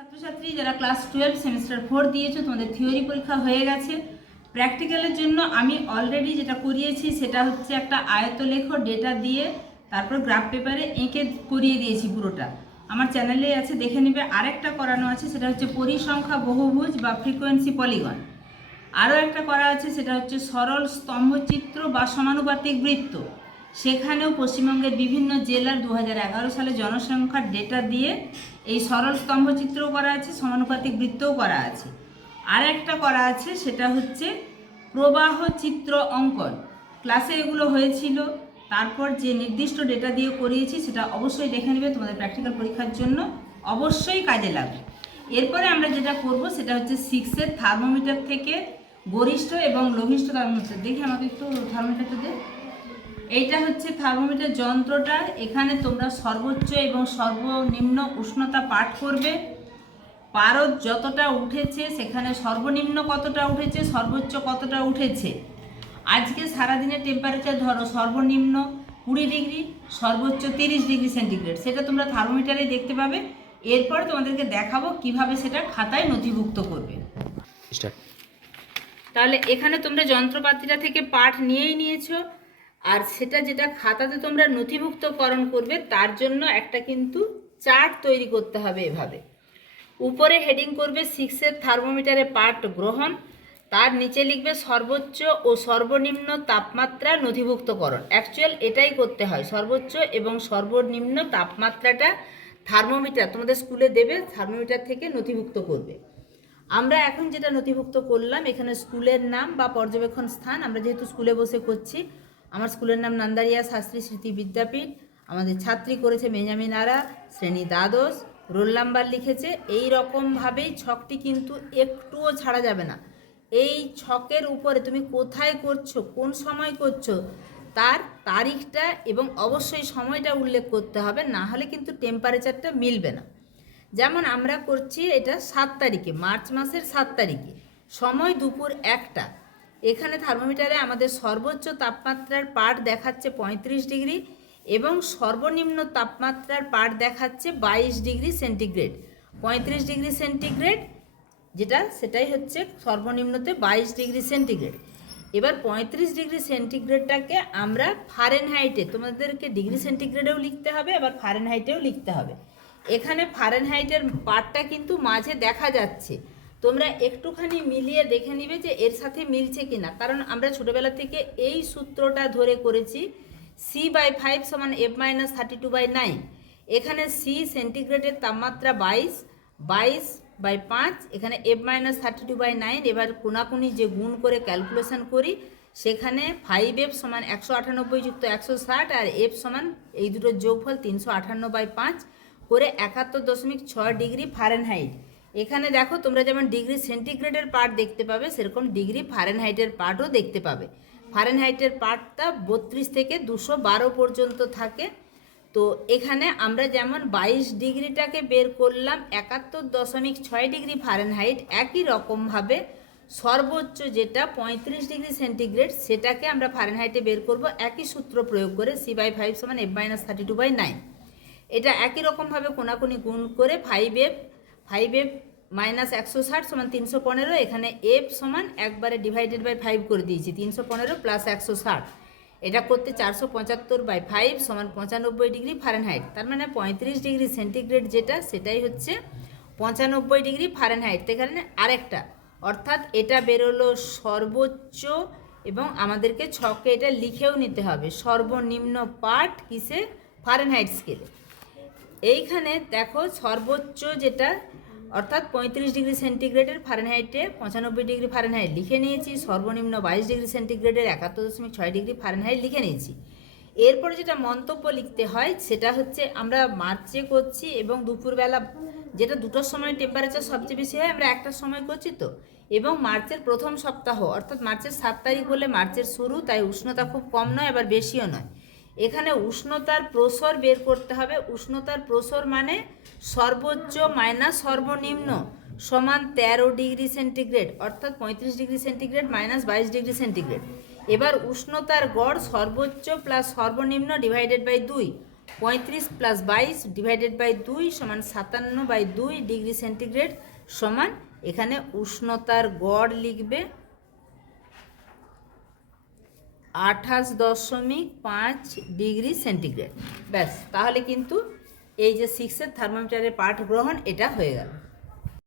ছাত্রছাত্রী যারা class 12 semester 4 দিয়েছো, তোমাদের থিওরি পরীক্ষা হয়ে গেছে। প্র্যাকটিক্যালের জন্য আমি অলরেডি যেটা করিয়েছি সেটা হচ্ছে একটা আয়তলেখ ডেটা দিয়ে তারপর গ্রাফ পেপারে এঁকে করিয়ে দিয়েছি পুরোটা। আমার চ্যানেলে আছে, দেখে নেবে। আরেকটা করানো আছে, সেটা হচ্ছে পরিসংখ্যা বহুভুজ বা ফ্রিকোয়েন্সি পলিগন। আরও একটা করা আছে, সেটা হচ্ছে সরল স্তম্ভচিত্র বা সমানুপাতিক বৃত্ত। সেখানেও পশ্চিমবঙ্গের বিভিন্ন জেলার 2011 সালে জনসংখ্যার ডেটা দিয়ে এই সরল স্তম্ভচিত্রও করা আছে, সমানুপাতিক বৃত্তও করা আছে। আর একটা করা আছে, সেটা হচ্ছে প্রবাহ চিত্র অঙ্কন। ক্লাসে এগুলো হয়েছিল। তারপর যে নির্দিষ্ট ডেটা দিয়ে করিয়েছি সেটা অবশ্যই দেখে নেবে, তোমাদের প্র্যাকটিক্যাল পরীক্ষার জন্য অবশ্যই কাজে লাগবে। এরপরে আমরা যেটা করব সেটা হচ্ছে 6-এর থার্মোমিটার থেকে গরিষ্ঠ এবং লঘিষ্ঠ থার্মোমিটার। দেখি আমাকে একটু থার্মোমিটারটা দে। এইটা হচ্ছে থার্মোমিটার যন্ত্রটা। এখানে তোমরা সর্বোচ্চ এবং সর্বনিম্ন উষ্ণতা পাঠ করবে। পারদ যতটা উঠেছে সেখানে সর্বনিম্ন কতটা উঠেছে, সর্বোচ্চ কতটা উঠেছে। আজকে সারাদিনের টেম্পারেচার ধরো সর্বনিম্ন 20 ডিগ্রি, সর্বোচ্চ 30 ডিগ্রি সেন্টিগ্রেড, সেটা তোমরা থার্মোমিটারে দেখতে পাবে। এরপর তোমাদেরকে দেখাবো কিভাবে সেটা খাতায় নথিভুক্ত করবে। তাহলে এখানে তোমরা যন্ত্রপাতিটা থেকে পাঠ নিয়েই নিয়েছো, আর সেটা যেটা খাতাতে তোমরা নথিভুক্তকরণ করবে তার জন্য একটা কিন্তু চার্ট তৈরি করতে হবে। এভাবে উপরে হেডিং করবে 6-এর থার্মোমিটারে পাঠ গ্রহণ, তার নিচে লিখবে সর্বোচ্চ ও সর্বনিম্ন তাপমাত্রা নথিভুক্তকরণ। অ্যাকচুয়াল এটাই করতে হয়, সর্বোচ্চ এবং সর্বনিম্ন তাপমাত্রাটা থার্মোমিটার তোমাদের স্কুলে দেবে, থার্মোমিটার থেকে নথিভুক্ত করবে। আমরা এখন যেটা নথিভুক্ত করলাম, এখানে স্কুলের নাম বা পর্যবেক্ষণ স্থান, আমরা যেহেতু স্কুলে বসে করছি, আমার স্কুলের নাম নান্দারিয়া শাস্ত্রী স্মৃতি বিদ্যাপীঠ। আমাদের ছাত্রী করেছে মেজামিন আরা, শ্রেণী দ্বাদশ, রোল নাম্বার লিখেছে। এই রকমভাবেই ছকটি কিন্তু একটুও ছাড়া যাবে না। এই ছকের উপরে তুমি কোথায় করছো, কোন সময় করছো, তার তারিখটা এবং অবশ্যই সময়টা উল্লেখ করতে হবে, না হলে কিন্তু টেম্পারেচারটা মিলবে না। যেমন আমরা করছি এটা 7 তারিখে, মার্চ মাসের 7 তারিখে, সময় দুপুর 1টা। এখানে থার্মোমিটারে আমাদের সর্বোচ্চ তাপমাত্রার পাঠ দেখাচ্ছে 35 ডিগ্রি এবং সর্বনিম্ন তাপমাত্রার পাঠ দেখাচ্ছে 22 ডিগ্রি সেন্টিগ্রেড। 35 ডিগ্রি সেন্টিগ্রেড যেটা, সেটাই হচ্ছে সর্বনিম্নতে 22 ডিগ্রি সেন্টিগ্রেড। এবার 35 ডিগ্রি সেন্টিগ্রেডটাকে আমরা ফারেনহাইটে, তোমাদেরকে ডিগ্রি সেন্টিগ্রেডেও লিখতে হবে, আবার ফারেনহাইটেও লিখতে হবে। এখানে ফারেনহাইটের পার্টটা কিন্তু মাঝে দেখা যাচ্ছে, তোমরা একটুখানি মিলিয়ে দেখে নিবে যে এর সাথে মিলছে কিনা। কারণ আমরা ছোটোবেলা থেকে এই সূত্রটা ধরে করেছি, C/5 = F-32/9। এখানে সি সেন্টিগ্রেডের তাপমাত্রা 22, 22/5, এখানে F-32/9। এবার কোনাকুনি যে গুণ করে ক্যালকুলেশন করি, সেখানে 5F = 198 যুক্ত 160 আর F সমান এই দুটোর যোগফল 358/5 করে 71.6 ডিগ্রি ফারেনহাইট। এখানে দেখো তোমরা যেমন ডিগ্রি সেন্টিগ্রেডের পার্ট দেখতে পাবে, সেরকম ডিগ্রি ফারেনহাইটের পার্টও দেখতে পাবে। ফারেনহাইটের পার্টটা 32 থেকে 212 পর্যন্ত থাকে। তো এখানে আমরা যেমন 22 ডিগ্রিটাকে বের করলাম 71.6 ডিগ্রি ফারেনহাইট, একই রকমভাবে সর্বোচ্চ যেটা 35 ডিগ্রি সেন্টিগ্রেড, সেটাকে আমরা ফারেনহাইটে বের করব একই সূত্র প্রয়োগ করে, C/5 = F-32/9। এটা একই রকমভাবে কোনাকুনি গুণ করে 5F - 160 = 315। এখানে F সমান একবারে /5 করে দিয়েছি, 315 + 160। এটা করতে 475/5 = 95 ডিগ্রি ফারেনহাইট। তার মানে 35 ডিগ্রি সেন্টিগ্রেড যেটা, সেটাই হচ্ছে 95 ডিগ্রি ফারেনহাইট। এখানে আরেকটা, অর্থাৎ এটা বেরোলো সর্বোচ্চ, এবং আমাদেরকে ছকে এটা লিখেও নিতে হবে, সর্বনিম্ন পাঠ কিসে, ফারেনহাইট স্কেলে। এইখানে দেখো সর্বোচ্চ যেটা, অর্থাৎ 35 ডিগ্রি সেন্টিগ্রেডের ফারেনহাইটে 95 ডিগ্রি ফারেনহাইট লিখে নিয়েছি, সর্বনিম্ন 22 ডিগ্রি সেন্টিগ্রেডের 71.6 ডিগ্রি ফারেনহাইট লিখে নিয়েছি। এরপর যেটা মন্তব্য লিখতে হয় সেটা হচ্ছে, আমরা মার্চে করছি এবং দুপুরবেলা, যেটা দুটোর সময় টেম্পারেচার সবচেয়ে বেশি হয়, আমরা একটার সময় করছি তো, এবং মার্চের প্রথম সপ্তাহ, অর্থাৎ মার্চের 7 তারিখ হলে মার্চের শুরু, তাই উষ্ণতা খুব কম নয় আবার বেশিও নয়। এখানে উষ্ণতার প্রসর বের করতে হবে। উষ্ণতার প্রসর মানে সর্বোচ্চ মাইনাস সর্বনিম্ন সমান 13 ডিগ্রি সেন্টিগ্রেড, অর্থাৎ 35 ডিগ্রি সেন্টিগ্রেড - 22 ডিগ্রি সেন্টিগ্রেড। এবার উষ্ণতার গড় সর্বোচ্চ প্লাস সর্বনিম্ন / 2, 35 প্লাস 22 ডিভাইডেড বাই 2 সমান 57/2 ডিগ্রি সেন্টিগ্রেড সমান এখানে উষ্ণতার গড় লিখবে 28.5 ডিগ্রি সেন্টিগ্রেড। ব্যাস, তাহলে কিন্তু এই যে 6-এর থার্মোমিটারের পাঠ গ্রহণ এটা হয়ে গেল।